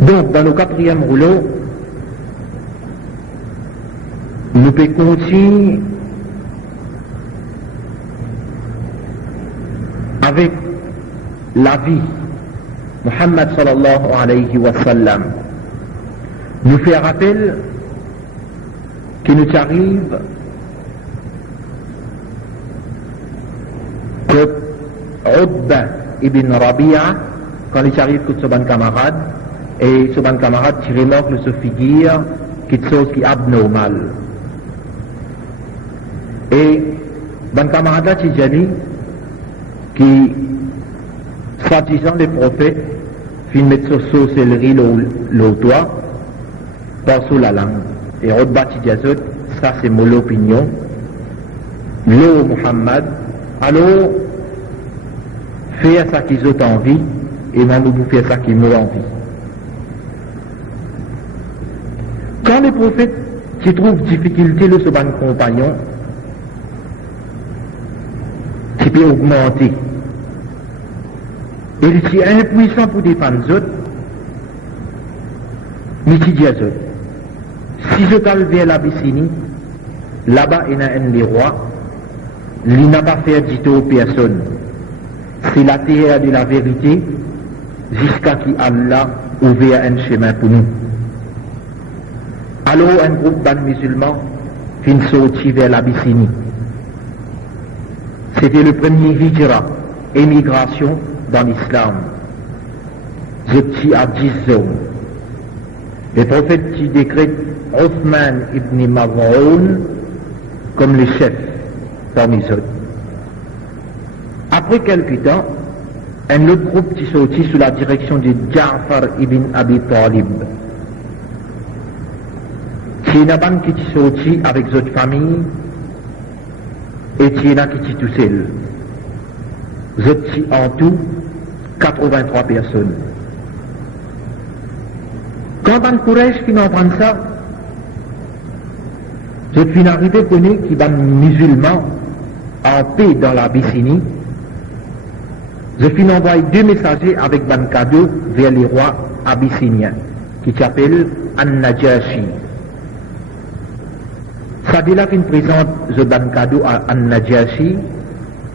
Donc, dans le quatrième rouleau, nous pouvons continuer avec la vie. Muhammad sallallahu alayhi wa sallam nous fait rappel qu'il nous arrive que Utba ibn Rabi'a, quand il arrive que ce bon camarade, et ce bon camarade qui remarque le figure quelque chose qui est abnormal. Et bon camarade là, Tijani, qui, soi-disant les prophètes, fin mettre sur sorcellerie le toit, par sous la langue. Et Utba Tijazot, ça c'est mon opinion. L'eau Muhammad, alors, faire ça qu'ils ont envie, et moi nous faire ça qu'ils m'ont envie. Quand les prophètes qui trouvent difficulté le second compagnon, qui peut augmenter, et ils sont impuissants pour défendre les autres, mais qui dit à eux, si je t'en vers l'Abyssinie, là-bas il y a un des rois, il n'a pas fait du tout aux personnes. C'est la terre de la vérité, jusqu'à qui Allah ouvert un chemin pour nous. Alors un groupe de musulmans fin sorti vers l'Abyssinie. C'était le premier hijra, émigration dans l'islam. J'étais à 10 hommes. Le prophète qui décrète Othman ibn Maz'un comme le chef parmi eux. Après quelque temps, un autre groupe qui sortit sous la direction de Ja'far ibn Abi Talib. C'est une bande qui est sortie avec d'autres familles et il y en a qui sont tout seuls. D'autres en tout 83 personnes. Quand Ban Quraysh finit en prendre ça, je suis arrivé à connaître qu'il y a des musulmans en paix dans l'Abyssinie. Je finis envoyer 2 messagers avec ban cadeau vers les rois abyssiniens qui s'appellent An-Najashi. Ça dit là qu'il présente ce ban cadeau à An-Najashi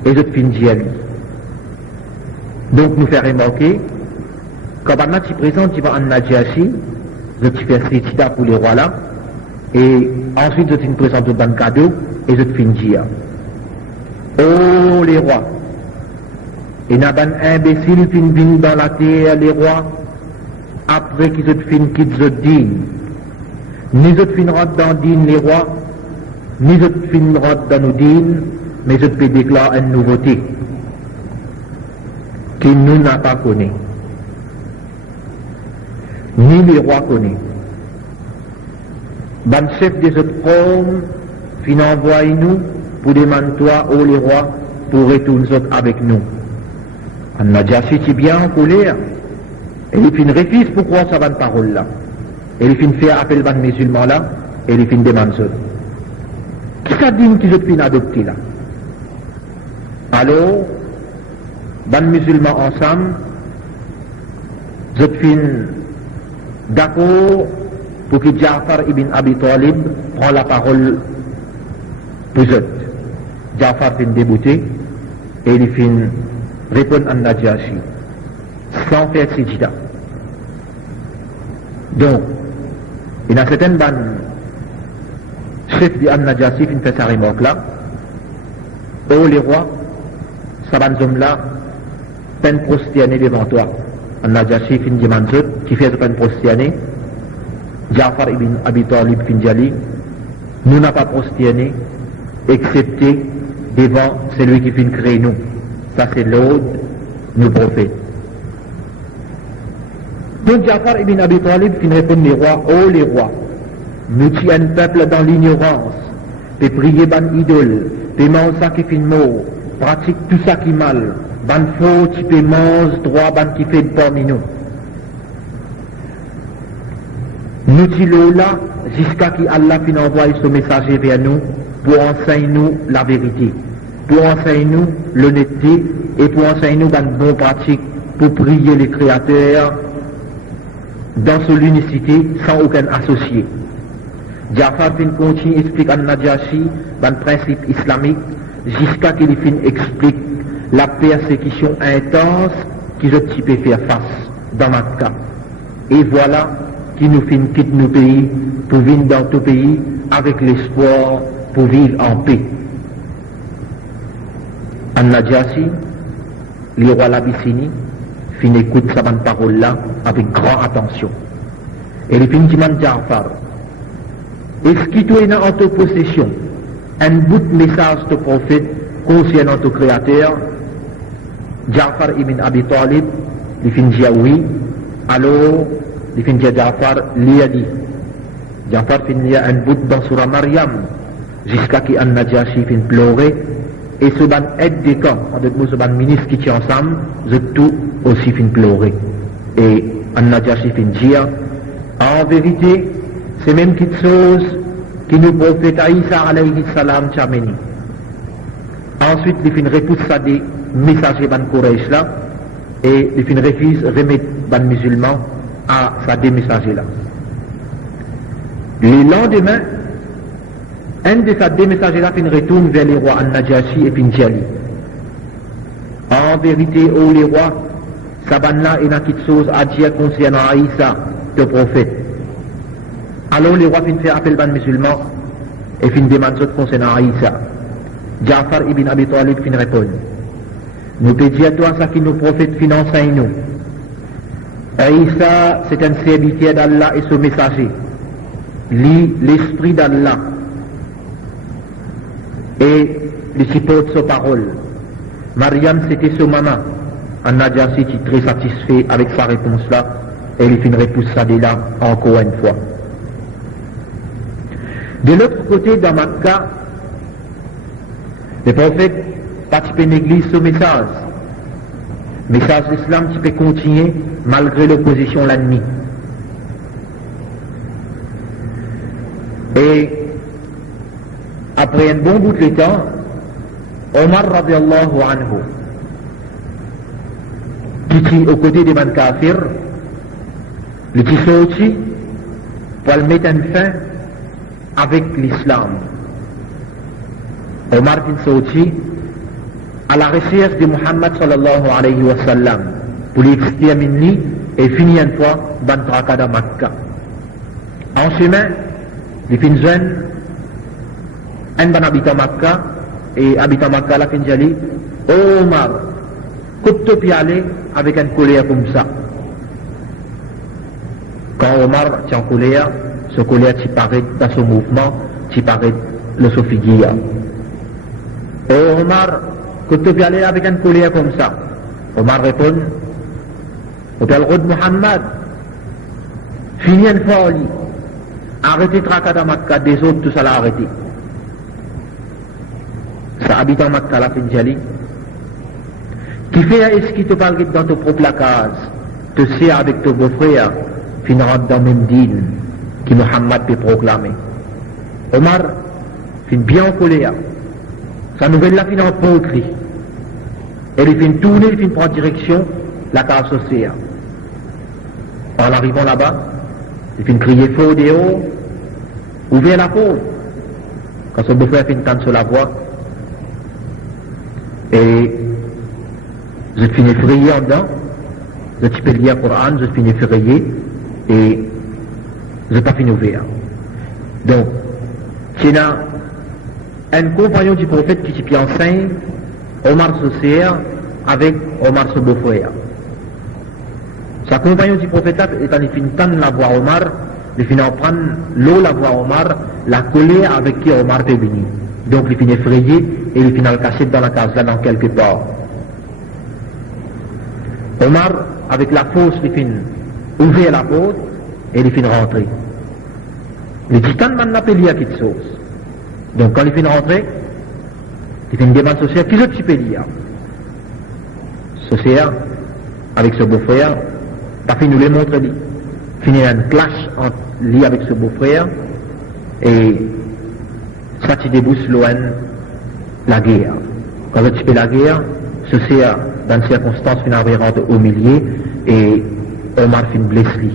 et je finis d'y aller. Donc nous faire remarquer quand tu présentes An-Najashi, je te fais réciter pour les rois là et ensuite je te présente le ban cadeau et je te finis dire oh les rois, et n'a pas imbécile qui vient dans la terre, les rois, après qu'ils ont fini qu'ils ont dit, ni autres fin rentrent dans dîne les rois, ni autres fin rentrent dans nos dînes, mais autres peut déclarer une nouveauté, qui nous n'a pas connu, ni les rois connaissent. Ban chef des autres hommes, fin envoie nous, pour demander toi, oh les rois, pour retourner avec nous. An-Najashi est bien en colère. Et il fin refuse pour croire sa bonne parole là. Et il fin faire appel aux musulmans là, et il fin demander ça. Qui ça dit qu'ils ont fin adopté là? Alors, les musulmans ensemble, ils ont fin d'accord pour que Ja'far ibn Abi Talib prenne la parole pour eux. Ja'far fin débouté et il fin répondre à Najashi sans faire sijda. Donc, il y a certaines bandes chef de Najashi qui fait sa remarque là. Oh les rois, ça ban homme là, peine prosterner devant toi. Najashi fin demande qui fait peine prosterner. Ja'far ibn Abi Talib fin diali, nous n'a pas prosterné, excepté devant celui qui fin créer nous. Ça c'est l'ordre, nous prophètes. Donc Ja'far ibn Abi Talib fin répond les rois, oh les rois, nous tuons un peuple dans l'ignorance, peut prier ban idole, peut manger ça qui fin mort, pratique tout ça qui mal, ban faux, tu peux manger droit, ban qui fait parmi nous. Nous disons là, jusqu'à ce qu'Allah fin envoie ce messager vers nous, pour enseigner nous la vérité. pour enseigner nous l'honnêteté et pour enseigner nous une bonne pratique pour prier les créateurs dans son unicité sans aucun associé. Jafar fin continue explique à Najashi un principe islamique jusqu'à qu'il fin explique la persécution intense qu'ils ont typé faire face dans Makka. Et voilà qui nous fin quitte nos pays pour venir dans tout pays avec l'espoir pour vivre en paix. An-Najashi, le roi l'Abyssinie, fin écoute sa parole là avec grande attention. Et il fin demande Jafar, est-ce qu'il tu es en ta possession un bout de message de prophète concernant ton créateur? Jafar ibn Abi Talib, il fin dire oui. Alors, il fin dire Jafar, il a dit. Jafar fin dire un bout dans Surah Maryam, jusqu'à ce An-Najashi fin pleurer. Et ce ban aide des camps, en d'autres mots, ce ban ministre qui tient ensemble, je tout aussi fin pleurer. Et An-Najashi fin dire, en vérité, c'est même quelque chose qui nous prophète Aïssa alayhi salam tchameni. Ensuite, il fin repousse ça des messagers ban Quraysh là, et il fin refuse remettre ban musulman à sa des messagers là. Le lendemain, un de ces deux messagers-là retourne vers les rois An-Najashi et Pinjali. En vérité, ô les rois, Saban-là est quelque chose à dire concernant Aïssa, le prophète. Alors les rois faire appel aux musulmans et demandent ce concernant Aïssa. Jafar ibn Abi Talib répond. Nous te disons à toi ça qui nous prophète enseigne nous. Aïssa, c'est un serviteur d'Allah et son messager. L'esprit d'Allah. Et il supporte sa parole. Mariam, c'était son maman. An-Najashi est très satisfait avec sa réponse-là. Et il fin repousse ça de là encore une fois. De l'autre côté, dans Makka, le prophète participe néglige ce message. Le message de l'islam qui peut continuer malgré l'opposition de l'ennemi. Et après un bon bout de temps, Omar radiallahu anhu, qui est aux côtés des man kafir, le qui sorti pour le mettre en fin avec l'islam. Omar qui sorti à la recherche de Muhammad sallallahu alayhi wa sallam pour l'exterminer et finir une fois dans le tracas de Makkah. En chemin, les fins jeunes, un bon habitant Makkah, et habitant Makkah, la fin jali, Omar, coupe puis aller avec une colère comme ça. Quand Omar est en colère, ce colère qui paraît dans son mouvement, qui paraît le Sofigia. Omar, coupe puis aller avec une colère comme ça. Omar répond, au Talrod Muhammad, fini une fois au lit, arrêtez traquer dans Makkah, des autres, tout ça l'a arrêté. Ça habite en Makkah, la Finjali, qui fait est-ce qui te parle dans ton propre case, te sert avec ton beau-frère, finira dans le même dîne qui Muhammad peut proclamer. Omar, fin bien en colère, sa nouvelle là fin en poterie, et il fin tourner, il fin prendre direction, la case sociale. En arrivant là-bas, il fin crier fort dehors, ouvrir la porte. Quand son beau-frère fin tendre sur la voie, et je finis effrayé en dedans, je peux lire le Coran, je finis effrayé, et je n'ai pas fini ouvert. Donc, il y a un compagnon du prophète qui enseigne, Omar se sert avec Omar son beau-frère. Sa compagnon du prophète est en fin de la voix Omar, il finit en prendre l'eau la voix Omar, la colère avec qui Omar peut venir. Donc il finit effrayé et il finit le cacher dans la case là dans quelque part. Omar, avec la force, il finit ouvrir la porte et il finit rentrer. Le titan m'a appelé à quelque chose. Donc quand il finit rentrer, il finit demander au socière, qui est tu peux lire? Socière, avec ce beau-frère, t'as fini nous les montrer lui. Finit un clash entre lui avec ce beau-frère et ça qui débouche loin la guerre. Quand tu fais la guerre, ceci dans une circonstance finalement au milieu et Omar fin blesse lui.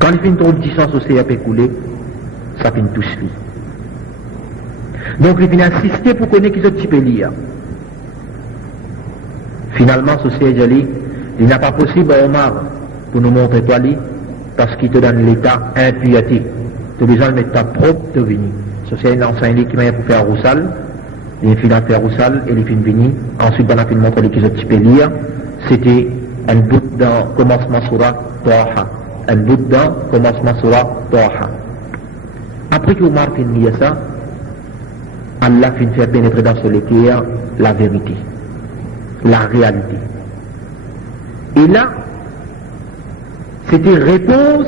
Quand il fait une trop de distance aussi à couler, ça fin touche lui. Donc il vient insister pour connaître qui ce type lire. Finalement, ceci est dit, il n'est pas possible à Omar pour nous montrer toi lui, parce qu'il te donne l'état impiété. Tu as besoin de mettre ta propre te venir. Ceci est un enseignant qui m'a pour faire Roussal. Il finit à faire Roussal et il finit venir. Ensuite, on a fait montrer qui ce type lire. C'était un bout dans commencement surah Taha. Un bout dans commencement surah Taha. Après que Omar finit lire ça, Allah finit faire pénétrer dans ce l'équerre la vérité, la réalité. Et là, c'était réponse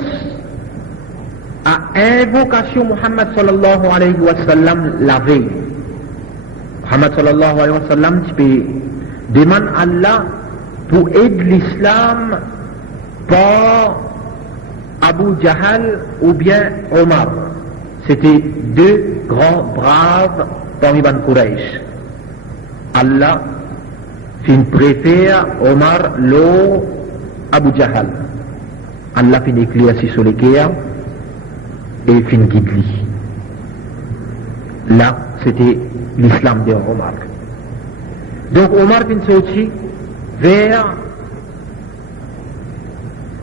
à invocation Muhammad sallallahu alayhi wa sallam la veille. Muhammad sallallahu alayhi wa sallam demande à Allah pour aider l'islam par Abu Jahal ou bien Omar. C'était deux grands braves parmi Ban Quraysh. Allah préfère Omar l'eau Abu Jahal. Allah fin éclairci sur les guerres et fin guide lui. Là, c'était l'islam de Omar. Donc Omar fin sorti vers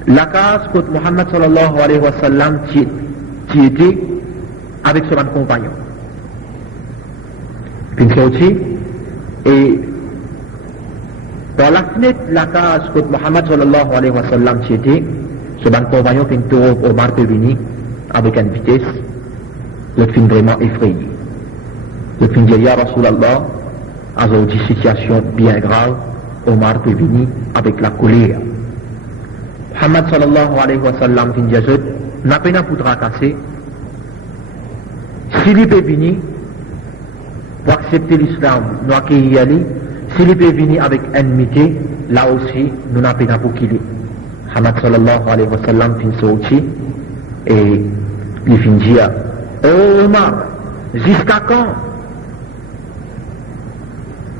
la case que Muhammad sallallahu alayhi wa sallam qui était avec son compagnon. Fin sorti et dans la fenêtre la case que Muhammad sallallahu alayhi wa sallam qui était, ce compagnon fin trouve Omar peut venir avec une vitesse, le fin vraiment effrayé. Le fin dit, Ya Rasulallah, à une situation bien grave, Omar peut venir avec la colère. Muhammad sallallahu alayhi wa sallam fin dit, n'a pas pour tracasser, s'il peut venir, pour accepter l'islam, nous accueillir aller, s'il peut venir avec enmité, là aussi, nous n'avons pas pour qu'il est. Muhammad sallallahu alayhi wa sallam fin sorti et il fin dire, oh Omar, jusqu'à quand?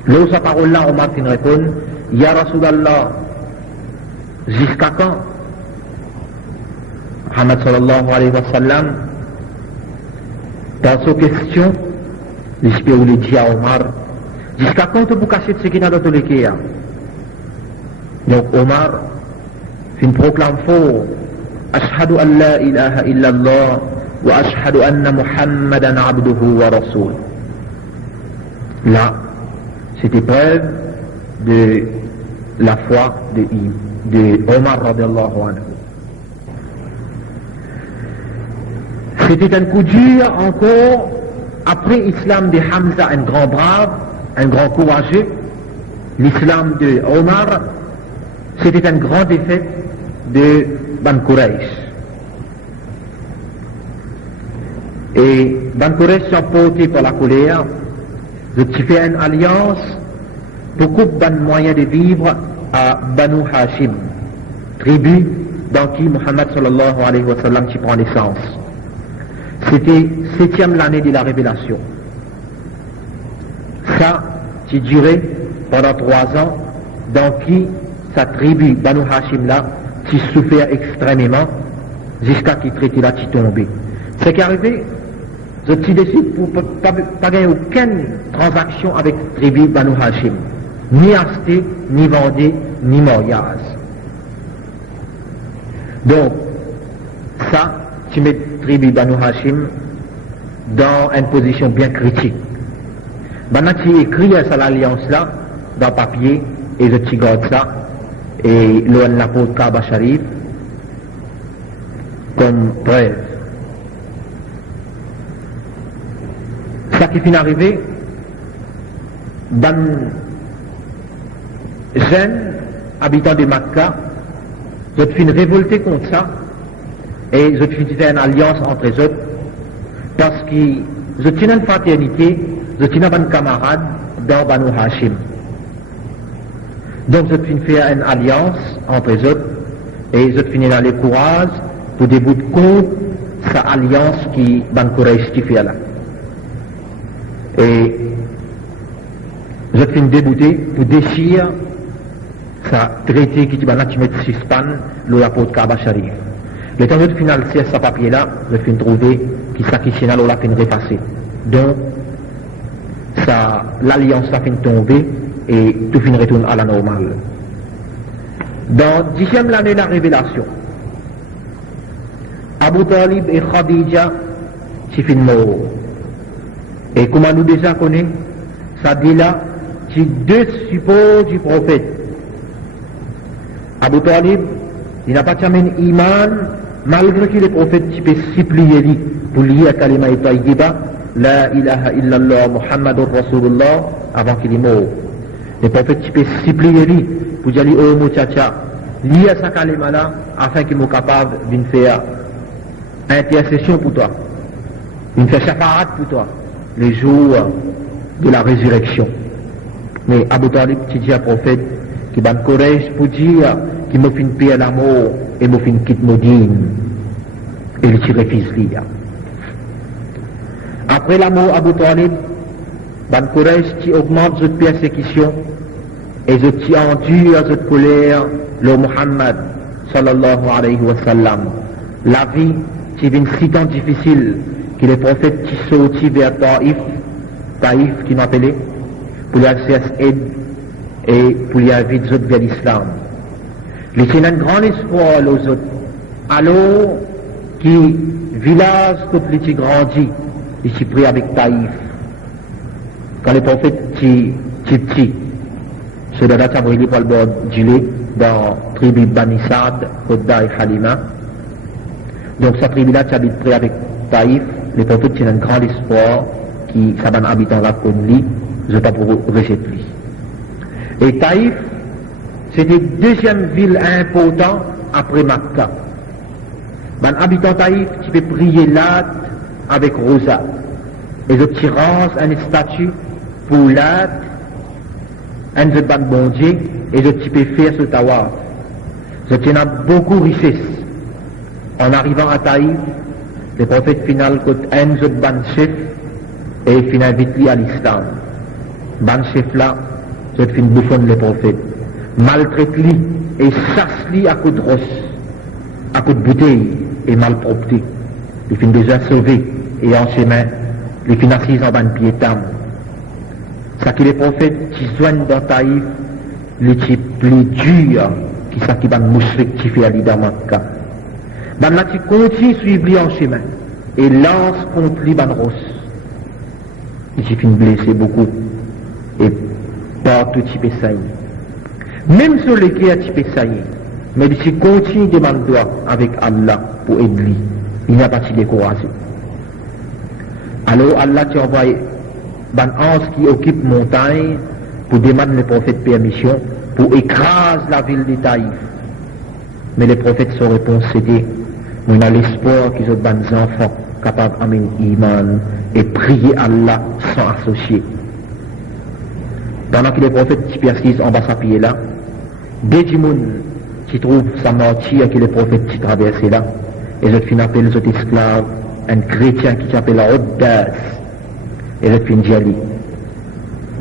Là où sa parole là, Omar fin répond, Ya Rasulallah, jusqu'à quand? Muhammad sallallahu alayhi wa sallam, dans sa question, l'esprit où il dit à Omar, jusqu'à quand tu peux cacher ce qui est dans tous les cas? Donc Omar fin proclame fort, Ashhadu an la ilaha illallah wa ashhadu anna Muhammadan abduhu wa rasoul. Là, c'était preuve de la foi de Omar radiallahu anhu. C'était un coup dur encore après l'islam de Hamza, un grand brave, un grand courageux. L'islam de Omar, c'était une grande défaite de Ban Quraysh. Et Ban Quraysh s'emporté par la colère, de faire une alliance pour couper un moyen de vivre à Banu Hashim, tribu dans qui Muhammad sallallahu alayhi wa sallam prend naissance. C'était 7e l'année de la révélation. Ça, qui durait pendant 3 ans, dans qui sa tribu, Banu Hashim là, qui souffert extrêmement, jusqu'à qui traité là, qui tombait. Ce qui est arrivé, je suis décidé pour pas gagner aucune transaction avec la tribu Banu Hashim. Ni acheter, ni vendre, ni mariage. Donc, ça, tu mets la tribu Banu Hashim dans une position bien critique. Maintenant, tu écris à l'alliance là, dans le papier, et je garde ça, et l'on l'apôtre Kaaba Sharif, comme preuve. Ça qui finit arrivé, dans jeunes habitants de Makkah, je finis révolté contre ça, et je finis faire une alliance entre eux autres, parce que je tiens une fraternité, je tiens un camarade dans Banu Hashim. Donc je finis faire une alliance entre eux autres, et je finis dans les courage pour débouter contre sa alliance qui Ban Quraysh qui fait là. Et je te fais débouter pour déchirer ça traité qui là tu mets suspend l'apôtre Kaaba Sharif. Le temps de final c'est ce papier là, je finis trouver qui ça qui là la fin repasser. Donc ça l'alliance ça fin tomber et tout fin retourne à la normale. Dans 10e l'année de la révélation, Abu Talib et Khadija qui fin mort. Et comme nous déjà connaissons, ça dit là, c'est deux supports du prophète. Abu Talib, il n'a pas terminé iman, malgré que le prophète peut supplier lui pour lier à kalima et taïba, la ilaha illallah Muhammadur Rasulullah, avant qu'il est mort. Le prophète peut supplier lui pour dire oh muchacha, lier à sa kalima là, afin qu'il soit capable de faire intercession pour toi, de faire shafaat pour toi, les jours de la résurrection. Mais Abu Talib, tu dis à prophète, qui ban courage pour dire qu'il m'a fait une paix à la mort et m'a fait une quitte Modine. Et il tire fils là. Après la mort Abu Talib, ban courage qui augmente cette persécution et je qui endure cette colère le Muhammad sallallahu alayhi wa sallam. La vie qui vient si tant difficile que les prophètes qui sortent vers Taïf qui m'appelait pour les aide et pour les inviter vers l'islam. Les c'est un grand espoir aux autres. Alors, qui village tout petit grandit, il s'y pris avec Taïf. Quand les prophètes petit, c'est là ça brûlé par le bord du lait dans la tribu Bani Saad, Kodda et Halima. Donc cette tribu-là habite près avec Taïf. Les prophètes c'est un grand espoir qui s'abat habitant la Kodli, je ne vais pas pour rejeter lui. Et Taïf, c'était la deuxième ville importante après Makkah. Ben, habitant Taïf, tu peux prier là avec Rosa. Et tu ranges une statue pour là, un de bon Dieu, et tu peux faire ce tawaf. Tu as beaucoup de richesses. En arrivant à Taïf, le prophète final coûte un de ban chef, et il finit vite à l'islam. Ban chef là, je te finis bouffonne le prophète. Maltraite-lui et chasse-lui à coups de roche, à coups de bouteille et malpropreté. Il finit déjà sauvé et en chemin, il finit assis en ban pied tam. Ça que les prophètes qui soignent dans Taïf, le type plus dur qui ça qui va mouchrik qui fait à l'Idamakka. Ben là, tu continues à suivre lui en chemin et lance contre lui ban roche. Il finit blessé beaucoup et partout tu peux saillir. Même sur les cas tu peux saillir. Mais si tu continues de demander avec Allah pour aider lui, il n'y a pas de découragé. Alors Allah t'a envoyé un ange qui occupe montagne pour demander le prophète permission pour écraser la ville de Taïf. Mais les prophètes sont réponse c'était on a l'espoir qu'ils ont des enfants capables d'amener iman et prier Allah sans associer. Pendant que les prophètes qui persistent en bas sa pied là, dès du monde qui trouve sa martyre que les prophètes qui traversent là, et je finis appeler les autres esclaves, un chrétien qui s'appelle Oddas, et je finis dire lui,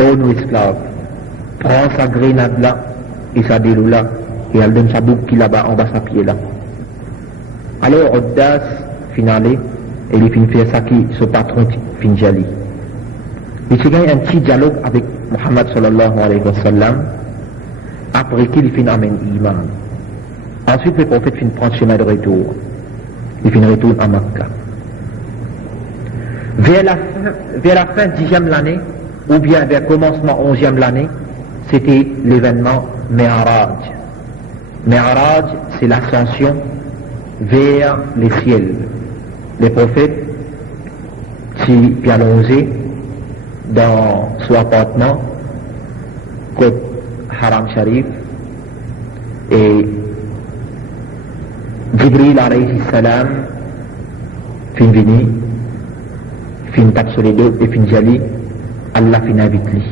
oh nos esclaves, prends sa grenade là, et sa déloue là, et elle donne sa boucle qui là-bas en bas sa pied là. Alors Oddas finale, et il finit faire ça qui ce patron finit dire lui. Il se gagne un petit dialogue avec Muhammad sallallahu alayhi wa sallam, après qu'il finit amène iman. Ensuite, le prophète finit prendre chemin de retour. Il finit retour à Makkah. Vers la fin 10e l'année, ou bien vers le commencement 11e l'année, c'était l'événement Mi'raj. Mi'raj, c'est l'ascension vers les ciels. Les prophètes, qui allongé dans son appartement, côté Haram Sharif, et Jibril alayhi salam fin venu, fin tape sur les deux et fin jali, Allah fin invite lui.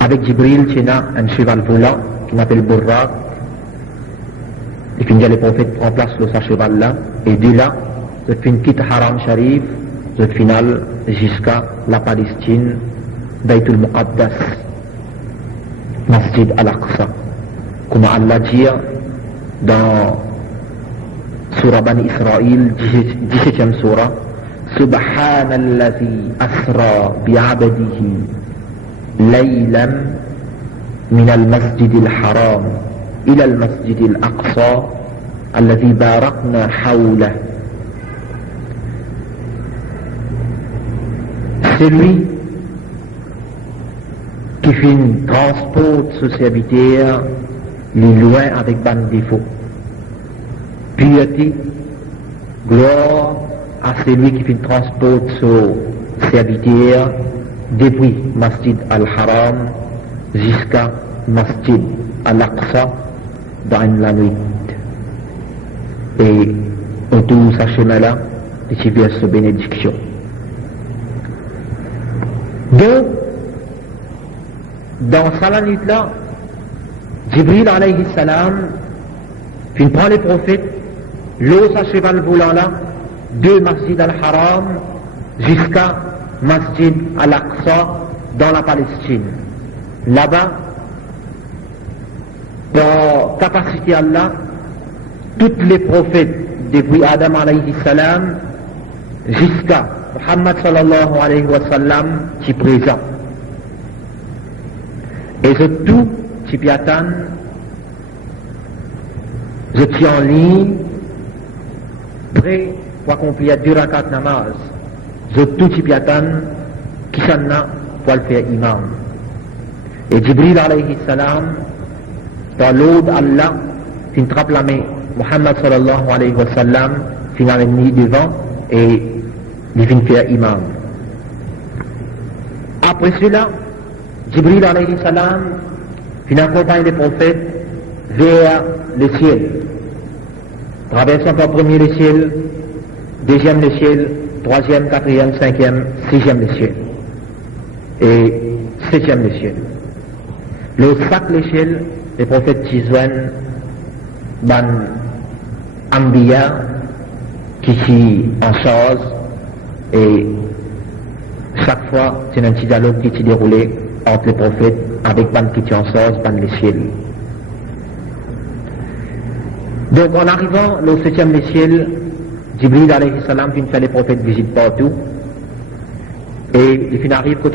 Avec Jibril, il y a un cheval volant qui s'appelle Burraq. Et fin jali, le prophète en place sur ce cheval là, et de là, il fin quitte Haram Sharif, le final jusqu'à la Palestine, Baytul Muqaddas, Masjid Al-Aqsa. Comme Allah dit dans Surah Bani Israël, 17e surah, Subhanallazi asra bi'abadihi laylan min al-masjid al-haram ila al-masjid al-aqsa alladhi barakna hawlah. C'est lui qui fait une transport sur serviteur, les loin avec ban défaut. Piété, gloire à celui qui fait une transport sur serviteur depuis Masjid Al-Haram jusqu'à Masjid Al-Aqsa dans la nuit. Et autour de ce chemin-là, il y a diverses bénédictions. Donc, dans cette nuit-là, Jibril alayhi salam, puis il prend les prophètes, l'eau à cheval volant là, de Masjid al-Haram jusqu'à Masjid al-Aqsa dans la Palestine. Là-bas, dans capacité Allah, tous les prophètes, depuis Adam alayhi salam, jusqu'à Muhammad sallallahu alayhi wa sallam, qui présent. Et je tout, qui piatan, je tiens en ligne, prêt pour accomplir 2 rakat namaz. Je tout, qui piatan, qui s'en a pour le faire imam. Et Jibril alayhi salam, dans l'eau d'Allah, fin trappe la main, Muhammad sallallahu alayhi wa sallam, fin a mis devant et il vient faire imam. Après cela, Jibril alayhi salam, fin accompagne les prophètes vers le ciel. Traversant par premier le ciel, deuxième le ciel, troisième, quatrième, cinquième, sixième le ciel. Et septième le ciel. Le sac l'échelle, les prophètes s'y joignent, ban Ambiya, qui s'y en chose, et chaque fois, c'est un petit dialogue qui s'y déroulé entre les prophètes avec ban qui s'y en chose, ban le ciel. Donc en arrivant au 7e ciel, Jibril alayhi salam vient faire les prophètes visitent partout. Et il arrive quand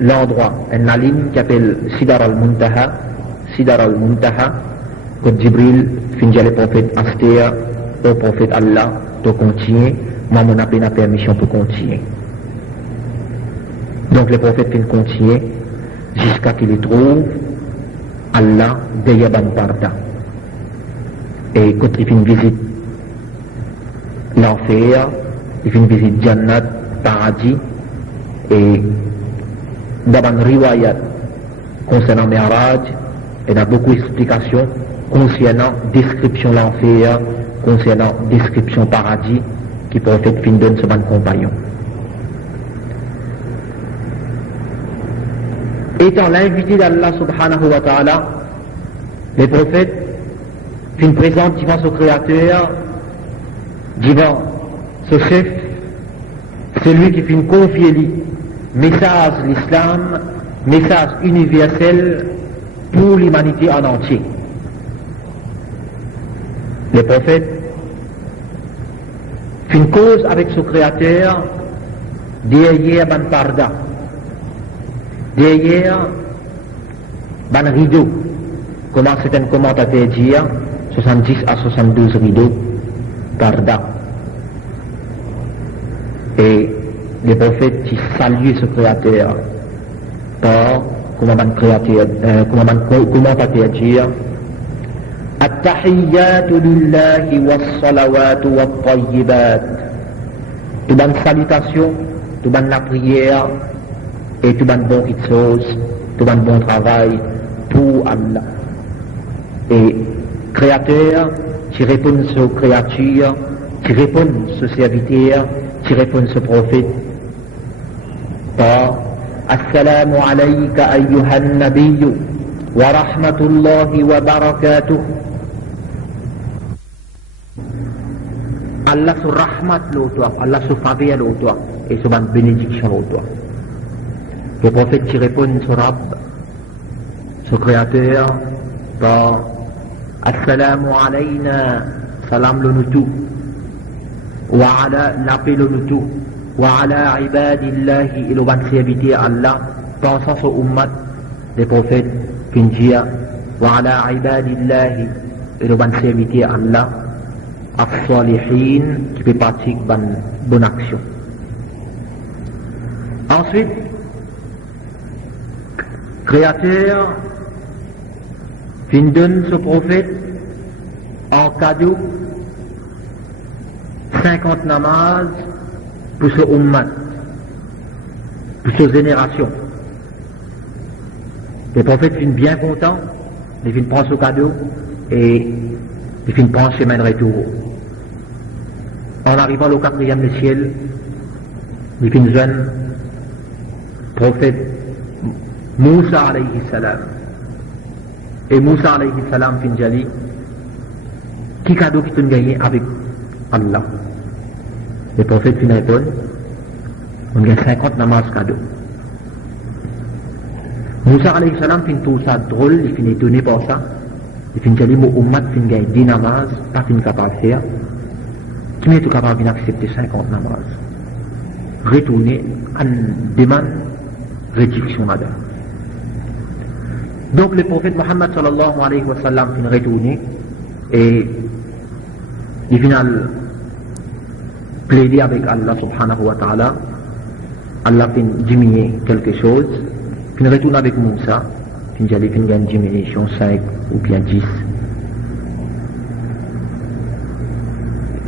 l'endroit, un ligne qui s'appelle Sidar al-Muntaha, quand Jibril finit les prophètes astéa, au prophète Allah, de continuer, moi mon appel la permission pour continuer. Donc les prophètes finissent continuer jusqu'à qu'ils trouvent Allah derrière Ban Parda. Et quand il fait une visite l'enfer, il fait une visite Jannat, paradis, et dans une riwayat concernant Mi'raj, il y a beaucoup d'explications concernant description l'enfer, concernant description paradis, qui peut être fin donne ce bon compagnon. Étant l'invité d'Allah subhanahu wa ta'ala, les prophètes fin présente devant ce créateur, devant ce chef, celui qui fin confier lui, message l'islam, message universel pour l'humanité en entier. Les prophètes fin cause avec ce créateur derrière ban parda, derrière ban rideau, comment certains commentateurs disent 70 à 72 rideaux parda. Et les prophètes qui saluent ce créateur par comment commentateur dire At-tahiyyatu lillahi was-salawatu wat-tayyibat. Tout bonne salutation, tout bonne la prière et tout bonne bonne chose, tout bonne bon travail pour Allah. Et créateur, qui répond aux créatures, qui répond aux serviteurs, qui répond aux prophètes. Par Assalamu alayka ayyuhan nabiyyu wa rahmatullahi wa barakatuh. Allah sur rahmat l'autre, Allah sur faveur l'autre, et sur une bénédiction l'autre. Le prophète qui répond sur Rab, ce créateur, par Assalamu alayna, salam le noutou, wa ala l'appel le noutou, wa ala ibadillahi, il va servir Allah, pensant sur ummat, les prophètes, Finjia, wa ala ibadillahi, il va servir Allah, as-salihin, qui fait partie de bonne action. Ensuite, créateur, fin donne ce prophète en cadeau 50 namaz pour ce ummat, pour cette génération. Les prophètes finissent bien contents, ils finissent prendre ce cadeau et ils finissent prendre chemin de retour. En arrivant au 4e ciel, ils finissent jeunes prophète Moussa alayhi salam. Et Moussa alayhi salam finjali, qui cadeau qui t'ont gagné avec Allah. Les prophètes fin répondent, on gagne 50 namaz cadeau. Moussa alayhi salam fin tout ça drôle, il fin étonné par ça. Il fin jali, mon ummat fin gagne 10 namaz, pas fin capable de faire. Qui m'est tout capable d'accepter 50 namaz? Retourner en demande réduction là-dedans. Donc le prophète Mohammed sallallahu alayhi wa sallam finit retourné et il finit plaider avec Allah subhanahu wa ta'ala. Allah finit diminuer quelque chose. Finit retourner avec Moussa. Finit une diminution 5 ou bien 10.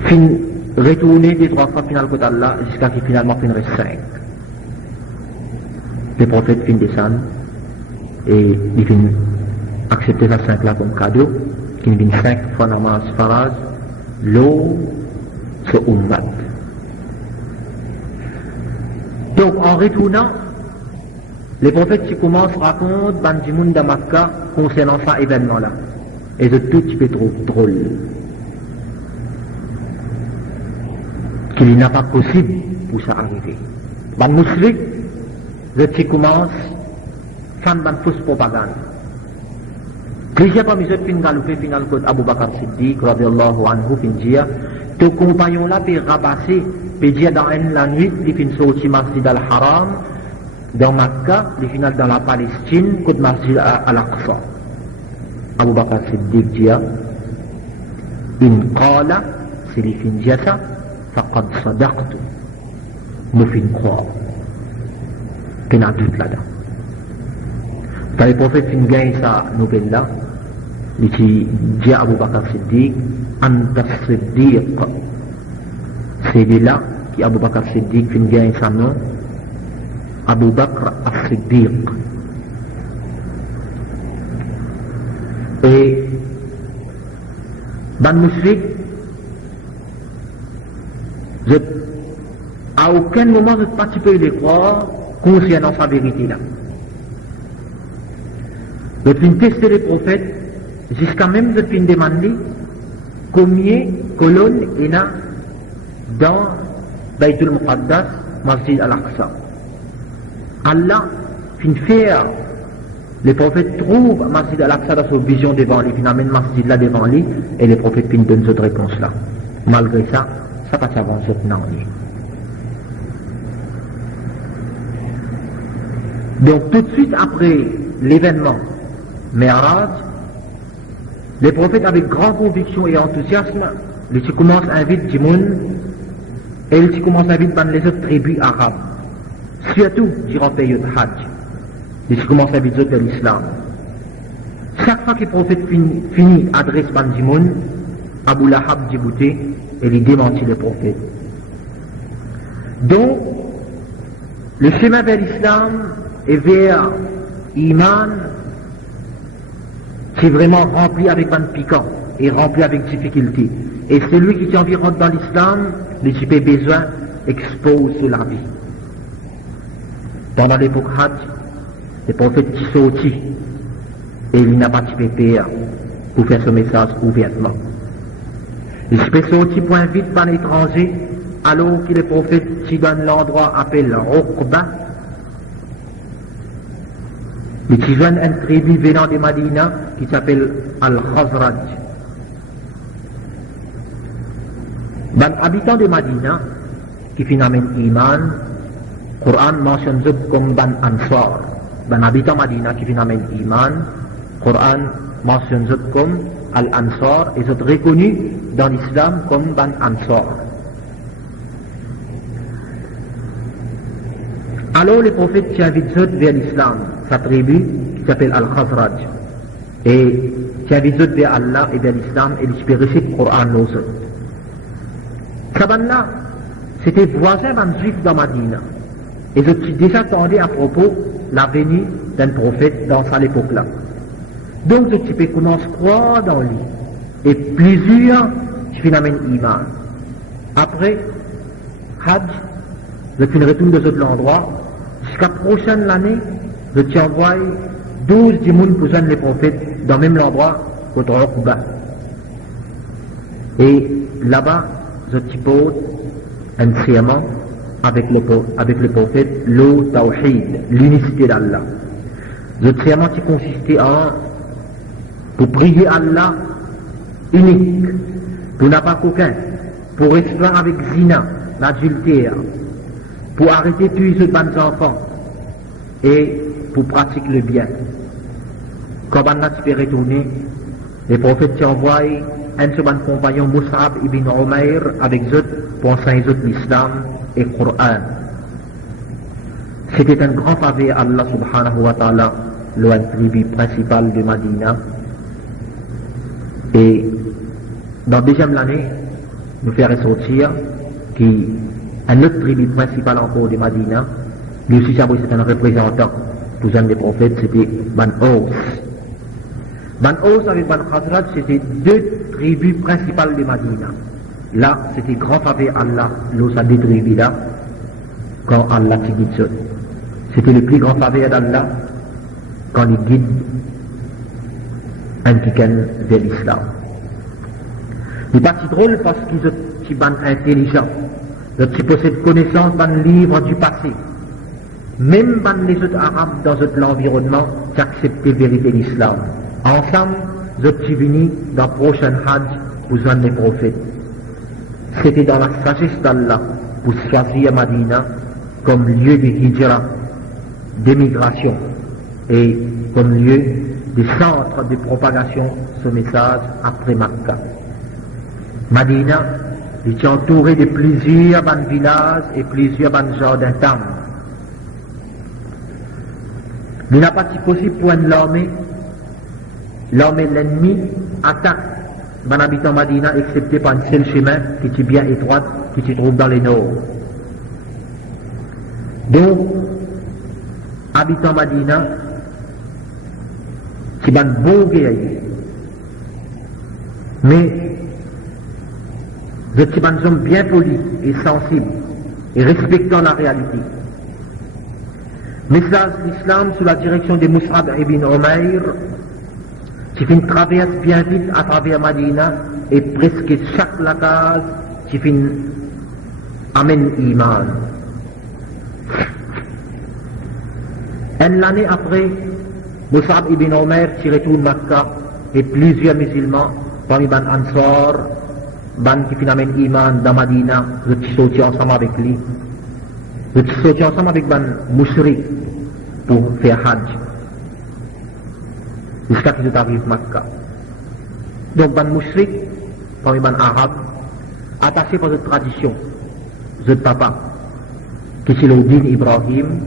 Finit retourner des 3 fois final côté Allah jusqu'à qu'il finalement finit 5. Le prophète finit descendre et il finit accepter la 5 là comme cadeau, qui finit 5 fois namaz faraz, l'eau, ce ummat. Donc en retournant, les prophètes qui commencent à raconter Banjimoun de Makkah concernant cet événement-là. Et de tout petit peu trop drôle. Qu'il n'est pas possible pour ça arriver. Ban Mouslik, le qui commence, fan ban fausse propagande. Plusieurs parmi eux fin galopé final code Abu Bakr Siddiq, radiallahu anhu, fin dire, ton compagnon là peut rabasser, peut dire dans la nuit, il fin sorti Masjid al-Haram, dans Makkah, il final dans la Palestine, code Masjid al-Aqsa. Abu Bakr Siddiq dit, in qala, c'est les fin dire ça, faqad sadaqtu, nous fin croire. Qu'il y a un doute là-dedans. Quand les prophètes fin gagnent sa nouvelle là, il dit à Abu Bakr Siddiq, Anta Siddiq. C'est là qui Abu Bakr Siddiq fin gagne sa nom, Abu Bakr As-Siddiq. Et Ban Mouslik, à aucun moment je ne peux pas les croire concernant sa vérité là. Je vais tester les prophètes jusqu'à même je vais demander combien de colonnes il y a dans Baytul Muqaddas, Masjid al-Aqsa. Allah fin faire, les prophètes trouvent Masjid al-Aqsa dans sa vision devant lui, fin amène Masjid là devant lui, et les prophètes fin donnent cette réponse là. Malgré ça, ça passe avant cette non. Donc tout de suite après l'événement Mi'raj, les prophètes avec grande conviction et enthousiasme, ils commencent à inviter Jimoun et ils commencent à inviter les autres tribus arabes, surtout durant la période Hajj. Ils commencent à inviter de l'islam. Chaque fois que les prophètes finissent adresse Ban Jimoun, Abu Lahab Djibouti et il démentit les prophètes. Donc, le chemin vers l'islam et vers Iman, c'est vraiment rempli avec un piquant et rempli avec difficulté. Et celui qui environne dans l'islam, le type besoin expose sur la vie. Pendant l'époque Hajj, les prophètes qui sortent et il n'a pas de père pour faire ce message ouvertement. Il se fait sortir pour inviter par l'étranger, alors que les prophètes qui dans l'endroit appellent Uqba, Les petits jeunes, une tribu venant de Madina qui s'appelle Al-Khazraj. Les habitants de Madina qui finalement iman, Coran mentionne comme ban Ansar. Les habitants de Madina qui finalement iman, Coran mentionne comme Al-Ansar et sont reconnus dans l'islam comme ban Ansar. Alors les prophètes s'invitent vers l'islam, sa tribu qui s'appelle Al-Khazraj, et s'invitent vers Allah et vers l'islam et ils récitent le Coran aux autres. Là, c'était voisin d'un juif dans Madina. Et je suis déjà attendu à propos la venue d'un prophète dans cette époque-là. Donc je peux commencer à croire dans lui. Et plusieurs phénomènes iman. Après, Hajj, je suis retourné de cet endroit. Jusqu'à la prochaine année, je t'ai envoyé 12 dimoun pour joindre les prophètes dans le même endroit qu'au Uqba. Et là-bas, je t'ai posé un serment avec le prophète, le Tawhid, l'unicité d'Allah. Le serment qui consistait en pour prier Allah unique, pour n'a pas qu'aucun, pour rester avec zina, l'adultère, pour arrêter tous les bonnes enfants et pour pratiquer le bien. Quand on a retourné, les prophètes qui envoient un de ses compagnons, Mus'ab ibn Umayr, avec eux pour enseigner l'islam et le Coran. C'était un grand faveur à Allah subhanahu wa ta'ala, le tribu principal de Madina. Et dans la deuxième année, nous faire ressortir un autre tribu principal encore de Madina, lui aussi c'est un représentant pour un des prophètes, c'était Ban Aus. Ban Aus avec Ban Khazraj, c'était deux tribus principales de Madina. Là, c'était grand faveur Allah, l'eau a deux tribus là, quand Allah te guide ça. C'était le plus grand faveur d'Allah quand il guide un quelqu'un vers l'islam. Il n'est pas si drôle parce qu'ils sont intelligents, ils possèdent connaissance dans le livre du passé. Même les autres arabes dans l'environnement qui acceptent la vérité de l'islam. Ensemble, ils sont venus dans le prochain Hajj pour joindre les prophètes. C'était dans la sagesse d'Allah pour choisir Madina comme lieu de hijra, d'émigration et comme lieu de centre de propagation de ce message après Makkah. Madina est entouré de plusieurs villages et plusieurs jardins tam. Il n'a pas si possible pour l'armée de l'ennemi attaque les habitants de Madina excepté par un seul chemin qui est bien étroit, qui se trouve dans le nord. Donc, habitants de Madina, c'est un beau guerrier. Mais, je suis un homme bien poli et sensible et respectant la réalité. Message d'Islam sous la direction de Mus'ab ibn Umayr, qui fait une traverse bien vite à travers Madina et presque chaque lacage qui fait une amène iman. Une année après, Mus'ab ibn Umayr qui retourne Makkah et plusieurs musulmans parmi les Ansar, qui fait amène iman dans Madina, je suis sorti ensemble avec lui. Je suis sorti ensemble avec les mushrik pour faire Hajj. Jusqu'à ce qu'ils arrivent à Makkah. Donc, les mushrik, parmi les arabes, attachés par cette tradition, ce papa, qui c'est le din Ibrahim,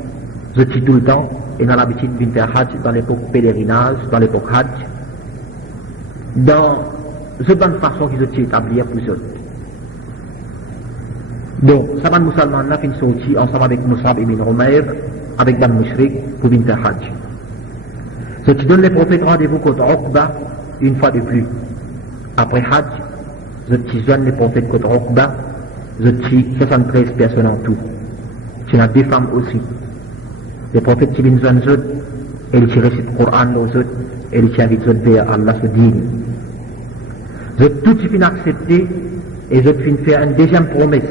je suis tout le temps, et dans l'habitude de faire Hajj dans l'époque pèlerinage, dans l'époque Hajj, dans cette bonne façon qu'ils ont établie pour eux. Donc, ça va musulmans là qui sont sortis ensemble avec Mus'ab ibn Umayr, avec les mushrik pour faire Hajj. Ce qui donne les prophètes rendez-vous contre Uqba une fois de plus. Après Hajj, je joigne les prophètes contre Uqba, je tue 73 personnes en tout. Tu as deux femmes aussi. Les prophètes qui viennent joindre eux, et ils récitent le Coran aux autres, et ils invitent eux vers Allah se digne. Je tout suis accepté, et je finis faire une deuxième promesse.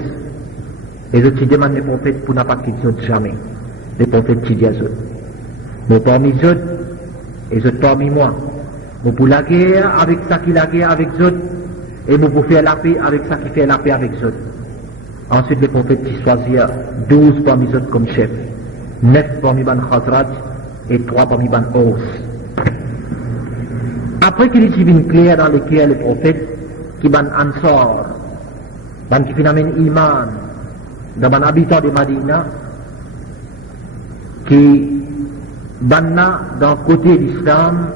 Et je demande les prophètes pour ne pas qu'ils ne jamais. Les prophètes qui disent eux. Mais parmi eux, et je parmi moi. Vous pour la guerre avec ça qui la guerre avec eux, et vous pour faire la paix avec ça qui fait la paix avec eux. Ensuite, les prophètes qui choisirent 12 parmi eux comme chefs, 9 parmi Ban Khazraj et 3 parmi Ban Aus. Après qu'il y ait une claire dans lesquelles les prophètes qui Ban Ansar, Ban qui phénomène Iman, dans Ban habitant de Madina, qui Banna dans le côté de l'islam,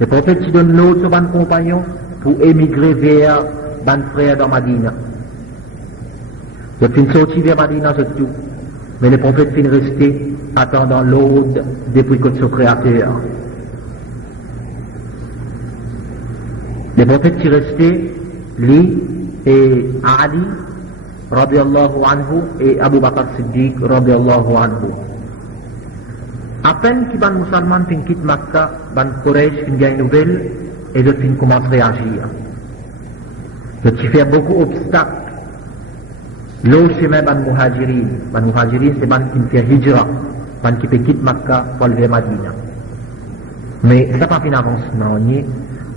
les prophètes qui donnent l'autre Ban compagnon pour émigrer vers Ban frère dans Madina. Ils finissent sortir vers Madina surtout, mais les prophètes finissent rester attendant l'aude depuis que son créateur. Les prophètes qui restaient, lui et Ali, radiallahu anhu, et Abu Bakr Siddiq, radiallahu anhu. À peine que les musulmans quittent Makkah, les Quraysh finissent une nouvelle, et ils commencent à réagir. Ils font beaucoup d'obstacles. L'autre chemin ban muhajirin c'est ban qui fait hijra, ban qui peut quitter Makkah pour aller vers Madina. Mais ça pas une avancement.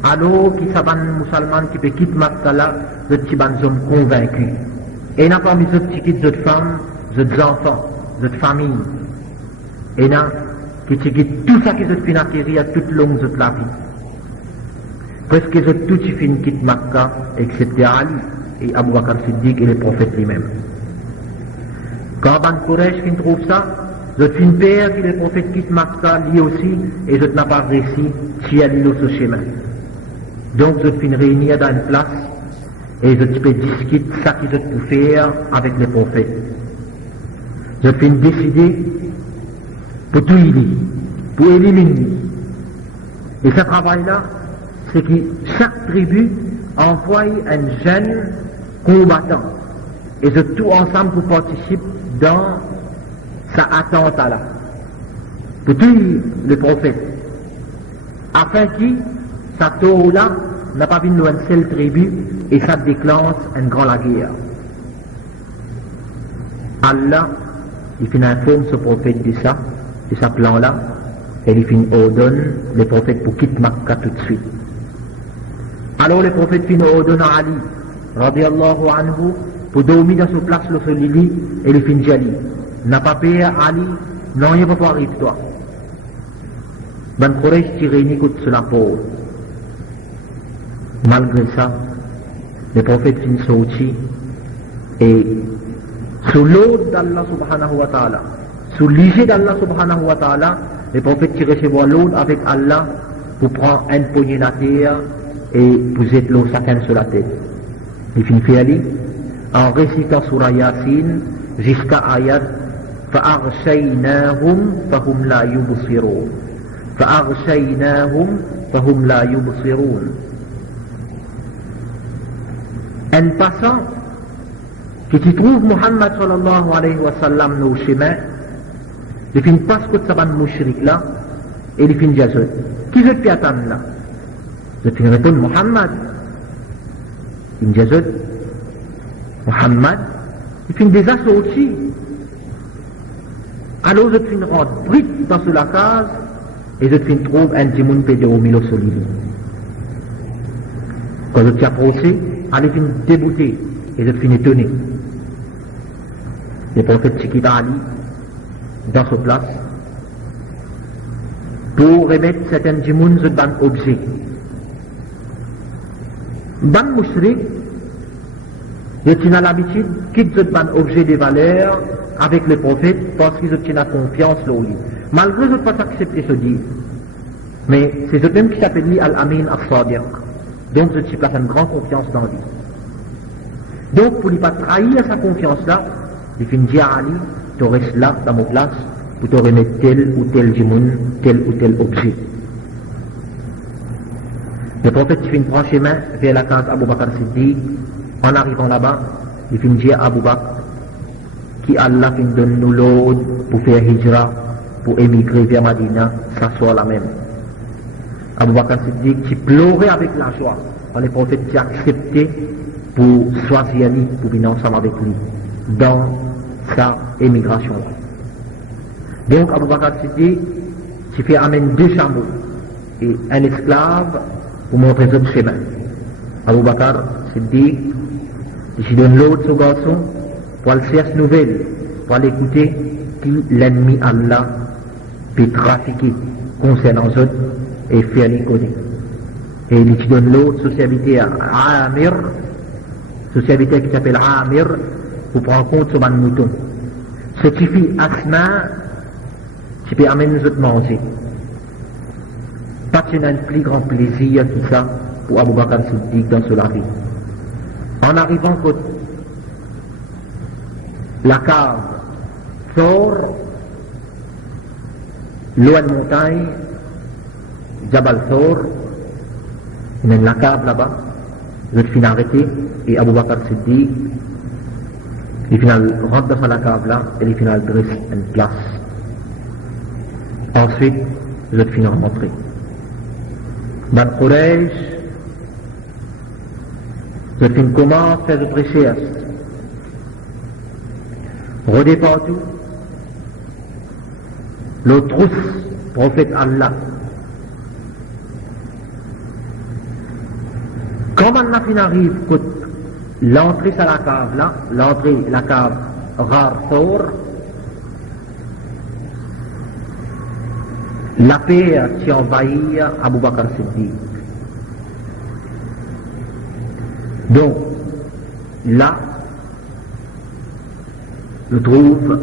Alors qui ça ban musulman qui peut quitter Makkah là, je suis ban homme convaincu. Et n'a pas mis de quitte de femmes, de enfants, de famille. Et n'a qui quitte tout ça qui se fait acquérir toute longue de la vie. Presque tout qui finit quitte Makkah, excepté Ali et Abu Bakr Siddiq et les prophètes lui-même. Quand Ban Quraysh trouve ça, je suis peur que les prophètes quittent Makkah lui aussi, et je n'ai pas réussi si aller sur ce chemin. Donc je suis réunis dans une place, et je peux discuter ça que je peux faire avec les prophètes. Je suis décidé pour tout pour éliminer. Et ce travail-là, c'est que chaque tribu envoie un jeune combattant. Et de tout ensemble pour participer dans sa attentat-là. Pour tuer le prophète. Afin que sa tour-là n'a pas vu une seule tribu et ça déclenche une grande guerre. Allah, il fait informer ce prophète de sa plan-là, et il fait ordonne le prophète pour quitter Makkah tout de suite. Alors le prophète fit ordonne à Ali, radiallahu anhu, pour dormir dans sa place le solili, et il fit jali. N'a pas payé à Ali, non, il ne va pas arriver toi. Ben Quraysh tiré ni coup sur la peau. Malgré ça, le prophète fit sorti, et sous l'ordre d'Allah subhanahu wa ta'ala, sous l'idée d'Allah subhanahu wa ta'ala, le prophète qui recevoir l'ordre avec Allah pour prendre un poignet de la terre et pour jeter l'eau chacun sur la tête. Il finit fait aller en récitant surah Yasin jusqu'à ayat فَأَغْشَيْنَاهُمْ فَهُمْ لَا يُبْصِرُونَ فَأَغْشَيْنَاهُمْ فَهُمْ لَا يُبْصِرُونَ. Un passant qui trouve Muhammad sallallahu alayhi wa sallam dans le chemin, il finit pas ce que ça va de mouchrik là, et il finit déjà seul. Qui veut te attendre là? Je te réponds Muhammad. Il dit Muhammad, il finit déjà sorti. Alors je te rentre brite dans la case, et je te trouve un timoun pédéromilo solide. Quand je t'ai approché, elle finit déboutée, et je te finis étonné. Le prophète Chiquita Ali, dans sa place, pour remettre certains timoun sur un objet. Ban mouchrik, ils ont l'habitude qu'ils ont un objet de valeur avec le prophète parce qu'ils ont confiance en lui. Malgré qu'ils ne pas accepter ce dire. Mais c'est eux même qui s'appelle Al-Amin Al-Sadiq. Donc je place une grande confiance dans lui. Donc pour ne pas trahir sa confiance-là, il finit dire à Ali, tu restes là dans mon place pour te remettre tel ou tel djimoun, tel ou tel objet. Le prophète finit prendre chemin vers la case Abu Bakr Siddiq. En arrivant là-bas, il finit dire à Abu Bakr qui Allah finit donne nous l'ordre pour faire hijra, pour émigrer vers Madina, ça soit la même. Abu Bakr Siddiq qui pleurait avec la joie quand le prophète qui a accepté pour choisir lui, pour venir ensemble avec lui dans sa émigration. Donc Abu Bakr Siddiq qui fait amener 2 chameaux et un esclave pour montrer le chemin. Abu Bakr Siddiq, il donne l'autre au garçon pour le faire nouvelle, pour l'écouter, qui l'ennemi Allah peut trafiquer concernant eux et faire les connaître. Et il donne l'autre sociabilité à Amir, sociabilité qui s'appelle Amir, pour prendre compte sur un mouton. Ce qui fait Asma, tu peux amener nous autres manger. Pas qu'il y a un plus grand plaisir que ça pour Abu Bakr Siddiq dans cela vie. En arrivant côté la cave Thor, loin de montagne, Jabal Thor, il y a la cave là-bas, je suis arrêté, et Abu Bakr Siddiq, il final rentre dans la cave là, et il final dresse une place. Ensuite, je suis rentré. Dans Quraysh, je commence à faire de prêcher. Redépart tout, le trousse, prophète Allah. Quand on arrive, l'entrée à la cave là, l'entrée, la cave Ghar Thor, la paix qui envahit Abu Bakr Siddiq. Donc, là, je trouve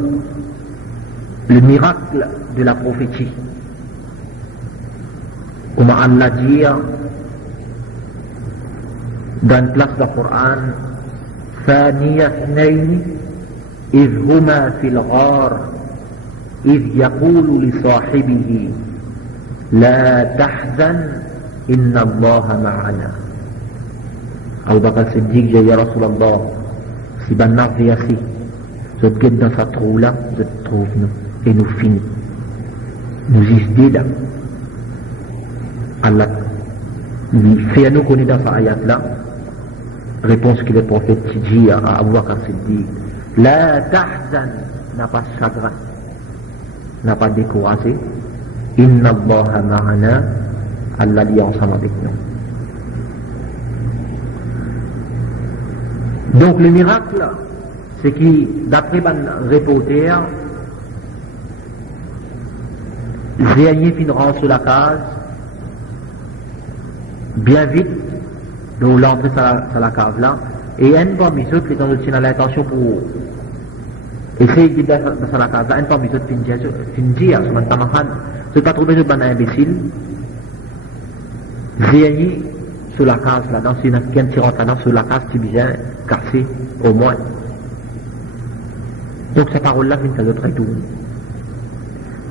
le miracle de la prophétie. Comme Allah dit dans une place du Coran, ثاني اثنين إذ هما في الغار إذ يقول لصاحبه لا تحزن إن الله معنا. Abu Bakr Siddiq dit ya Rasulallah, si ben narvi assis, je te guette dans sa trou là, je te trouve nous, et nous finit. Nous y dit là. Allah lui fait à nous connaître dans sa ayat là, réponse que le prophète dit à Abu Bakr Siddiq, la tahzan, n'a pas de chagrin, n'a pas découragé, inna Allah ma'ana, Allah est ensemble avec nous. Donc le miracle, c'est que d'après un reporter, Zéanie finira sur la case, bien vite, donc l'entrée sur la cave là, et un parmi ceux qui ont l'intention pour essayer de dire dans la case là, un parmi ceux qui finit sur un camarade, c'est pas trouver de ban imbécile, Zéanie sur la case là, dans une qui rentre sur la case qui vient casser au moins. Donc cette parole-là vient de très tout.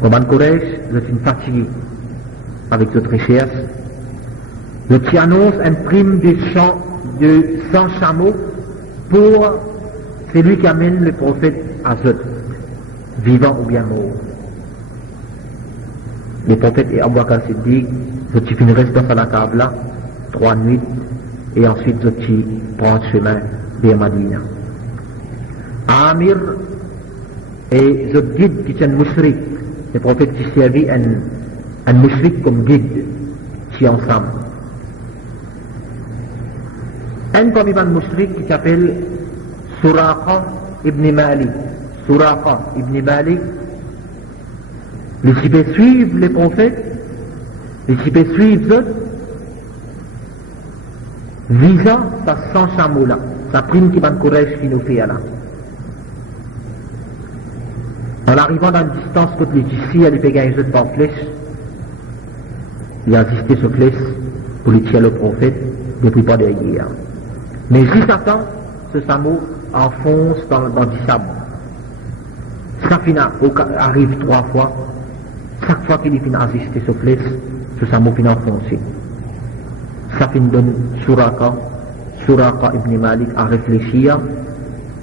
Au ban Quraysh, je suis fatigué avec notre recherche. Le qui annonce un prime de 100 chameaux pour celui qui amène le prophète à Zot, vivant ou bien mort. Le prophète et Abu Bakr Siddiq, je suis fini rester dans la cave là, 3 nuits, et ensuite je suis prend le chemin vers Madina. Amir et je guide qui est un mouchrik, le prophète qui servit un mouchrik comme guide, qui ensemble. Un parmi les mouchriks qui s'appelle Suraqa ibn Malik. Suraqa ibn Malik, les qui peut suivre les prophètes, les qui peut suivre eux, visa sa 100 chameaux là, sa prime qui va de Quraysh qui nous fait là. En arrivant dans une distance côté ici, elle fait gagner un par flèche. Il a assisté sur flèche pour lui tirer le prophète depuis pas derrière. Mais juste à temps, ce chameau enfonce dans du sable. Safina arrive 3 fois. Chaque fois qu'il finit assister sur flèche, ce chameau finit enfoncé. Safin donne Suraqa ibn Malik à réfléchir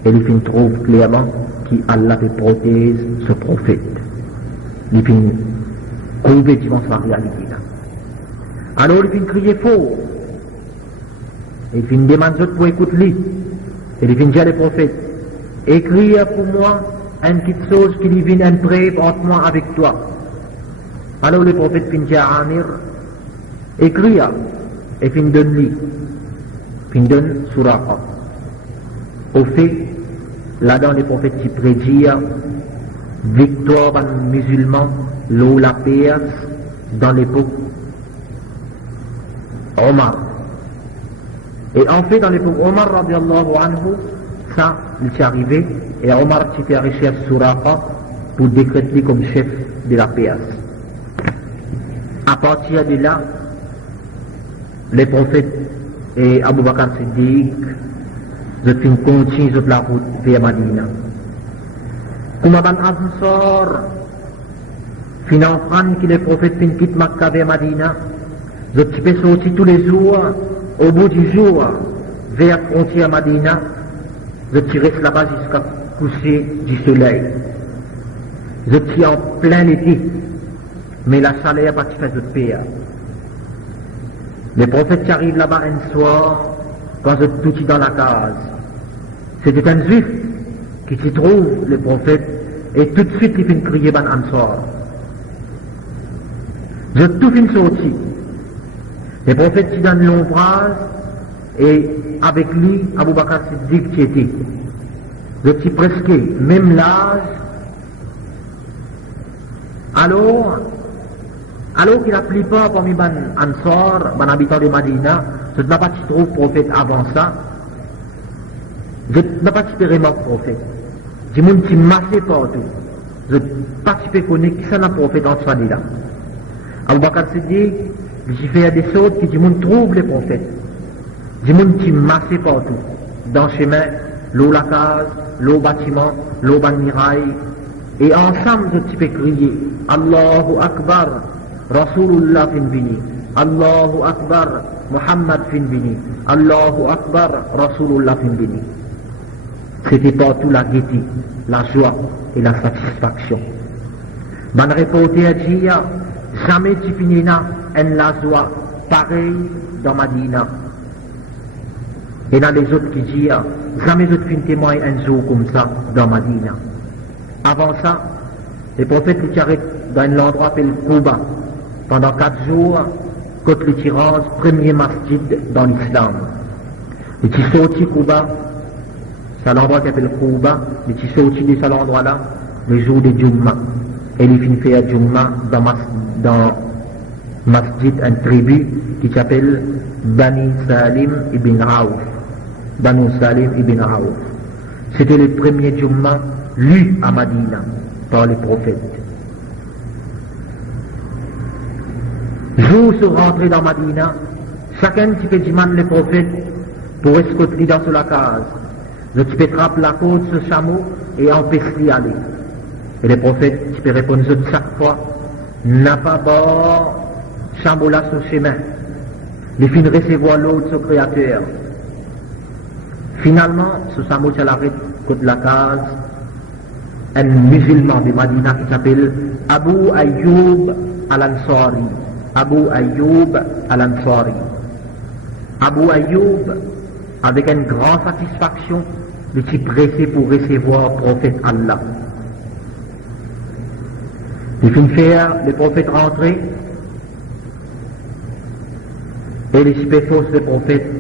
et il trouve clairement qu'Allah te protège ce prophète. Il finit trouver devant sa réalité. Alors il finit crier fort. Il finit demander pour écouter lui. Et il finit dire le prophète, écris pour moi une petite chose qui divine un prêt entre moi avec toi. Alors le prophète finit dire à Amir, écrit, et fin donne lui, fin donne Suraqa. Au fait, là-dedans les prophètes qui prédirent victoire aux musulmans, l'eau la paix dans l'époque Omar. Et en fait, dans l'époque Omar, radiallahu anhu, ça, il s'est arrivé, et Omar s'est fait arrêter à Suraqa pour décréter comme chef de la paix. À partir de là, les prophètes et Abu Bakr Siddiq, je continue sur la route vers Madina. Comme Aban Ansar, finalement, que les prophètes quittent Makkah vers Madina, je peux sortir tous les jours, au bout du jour, vers la frontière Madina, je reste là-bas jusqu'à coucher du soleil. Je suis en plein été, mais la chaleur n'a pas fait de paix. Les prophètes qui arrivent là-bas un soir, quand je suis dans la case. C'était un juif qui s'y trouve, le prophète, et tout de suite il fait crier Ban Ansar. Je tout fin sorti. Les prophètes qui donnent l'ombrage, et avec lui, Abu Bakr Siddiq qui était. Je suis presque même l'âge. Alors qu'il a pris pas parmi Ban Ansar, Ban habitant de Madina, je n'ai pas trouvé prophète avant ça. Je n'ai pas vraiment prophète. Du monde qui marchait partout. Je n'ai pas connaître qui c'est un prophète en soi là. Abu Bakr Siddiq, j'ai fait des choses qui du monde trouve les prophètes. Du monde qui marchait partout. Dans le chemin, l'eau la case, l'eau bâtiment, l'eau ban miraille. Et ensemble, je peux crier Allahu Akbar, Rasulullah fin bini. Allahu Akbar, Muhammad fin bini. Allahu Akbar, Rasulullah fin bini. C'était partout la gaieté, la joie et la satisfaction. Ban reporter dit, jamais tu finiras en la joie pareille dans Madina. Et dans les autres qui disent, jamais je te témoigne un jour comme ça dans Madina. Avant ça, les prophètes qui arrêtent dans l'endroit appelé Kouba pendant 4 jours, contre le tirage, premier masjid dans l'islam. Et qui sortit Kouba, c'est l'endroit qui s'appelle Kouba, et qui sortit de cet endroit-là, le jour de Jumma. Et il finit faire Jumma dans masjid, un tribu qui s'appelle Bani Salim ibn Aouf. Bani Salim ibn Aouf. C'était le premier Jumma lu à Madina par les prophètes. Jour se rentrer dans Madina, chacun qui fait demander les prophètes pour escorter dans la case. Le tu peux trapper la côte ce chameau et empêcher d'y aller. Et les prophètes, tu peux répondre chaque fois, n'a pas bord, chameau là sur chemin. Les fins de recevoir l'eau de ce créateur. Finalement, ce chameau qui l'arrête contre la case, un musulman de Madina qui s'appelle Abu Ayyub al-Ansari. Abu Ayyub al-Ansari. Abu Ayyub, avec une grande satisfaction, il s'est pressé pour recevoir le prophète Allah. Il fit faire le prophète rentrer, et les forces des prophètes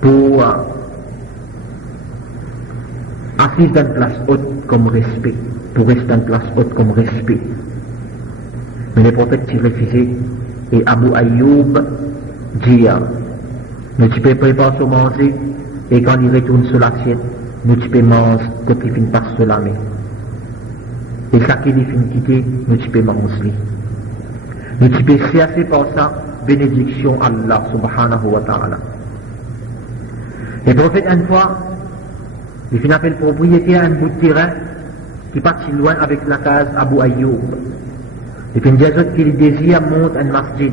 pour assis dans une place haute comme respect, pour rester dans une place haute comme respect. Mais les prophètes s'y refusaient, et Abu Ayyub dit, nous tu peux préparer ce manger, et quand il retourne sur l'assiette, nous tu peux manger quand il finit par se lamer. Et ça qu'il finit quitter, nous tu peux manger. Nous tu peux chercher par ça, bénédiction Allah subhanahu wa ta'ala. Les prophètes, une fois, il finit appelé propriétaire un bout de terrain qui partit loin avec la case Abu Ayyub. Et puis, il dit qu'il désire monter un masjid.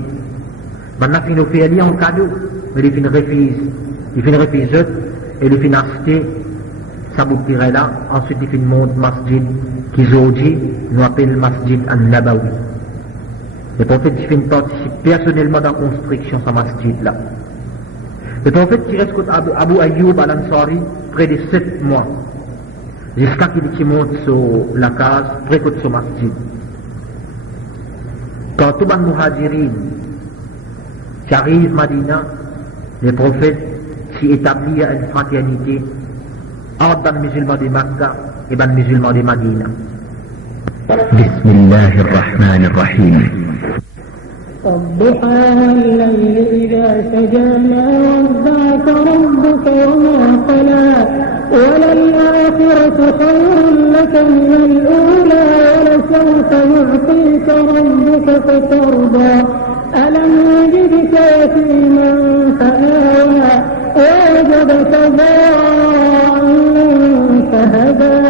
Maintenant, il fait aller en cadeau, mais il refuse. Il refuse et il finit acheter sa bout de terrain là. Ensuite, il monte masjid qui aujourd'hui nous appelle masjid al-Nabawi. Les prophètes qui participent personnellement dans la construction de ce masjid là. Le prophète qui reste Abu Ayyub al-Ansari près de 7 mois, jusqu'à qu'il monte sur la case près de ce masjid. Quand tout le muhajirin Tu arrives Madina, les prophètes s'y établissent à une fraternité entre les musulmans de Makkah et les musulmans de Madina. Bismillahirrahmanirrahim. والضحى والليل إذا سجى ما ودعك ربك وما قلى وللآخرة خير لك من الأولى ولسوف يعطيك ربك فترضى ألم يجدك يتيما فآوى ووجدك ضالا فهدى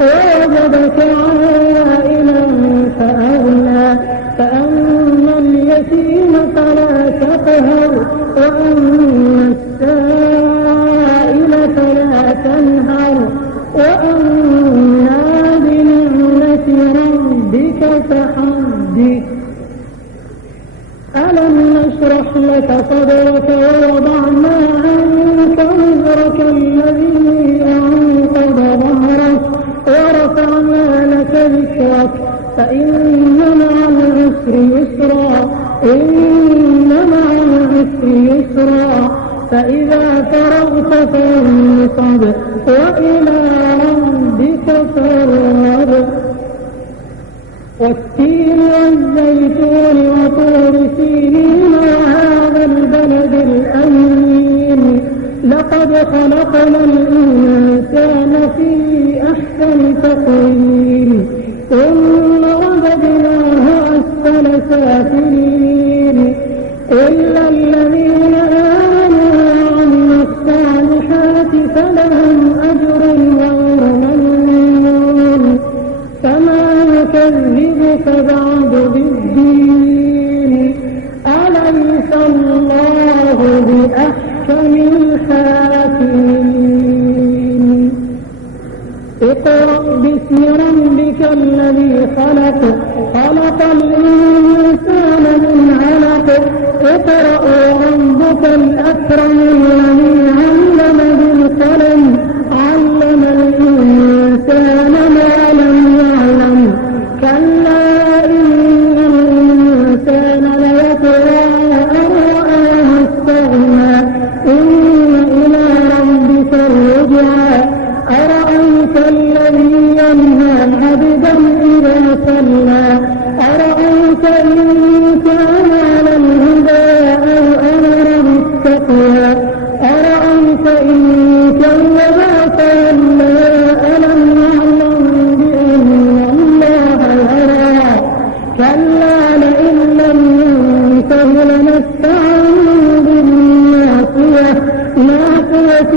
ووجدك عائلا فأغنى فأما اليتيم فلا تقهر وأما السائل فلا تنهر وأما بنعمة ربك فحدث ألم نشرح لك صدرك ووضعنا عنك وزرك الذي أنقض ظهرك ورفعنا لك ذكرك فإن مع العسر يسرا إن مع العسر يسرا فإذا فرغت فانصب وإلى ربك فارغب والتين والزيتون وطور سينين وهذا البلد الأمين لقد خلقنا الإنسان في أحسن تقويم ثم رددناه أسفل سافلين إلا الذين آمنوا وعملوا الصالحات فلهم أجر غير ممنون فما يكذبك بعد بالدين أليس الله بأحكم الحاكمين اقرأ باسم ربك الذي خلق خلق الإنسان من علق اقرأ وربك الأكرم الذي علم بالقلم علم الإنسان ما لم يعلم كلا إن الإنسان ليطغى أن رآه استغنى إن إلى ربك الرجعى أرأيت الذي ينهى عبدا إذا صلى أرأيت إن كان على الهدى أو أمر بالتقوى أرأيت إن كذب تولى ألم يعلم بأن الله يرى كلا لئن لم ينته لنسفعا بالناصية ناصية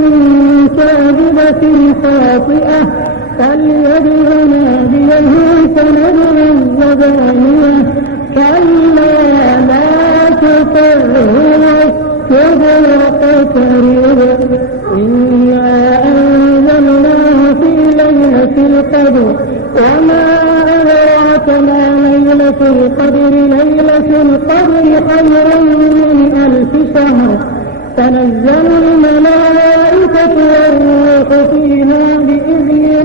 كاذبة خاطئة فليدع ناديه سندع الزبانية كلا لا تطعه واسجد واقترب إنا أنزلناه في ليلة القدر وما أدراك ما ليلة القدر ليلة القدر خير من 1000 شهر تنزل الملائكة والروح فيها بإذن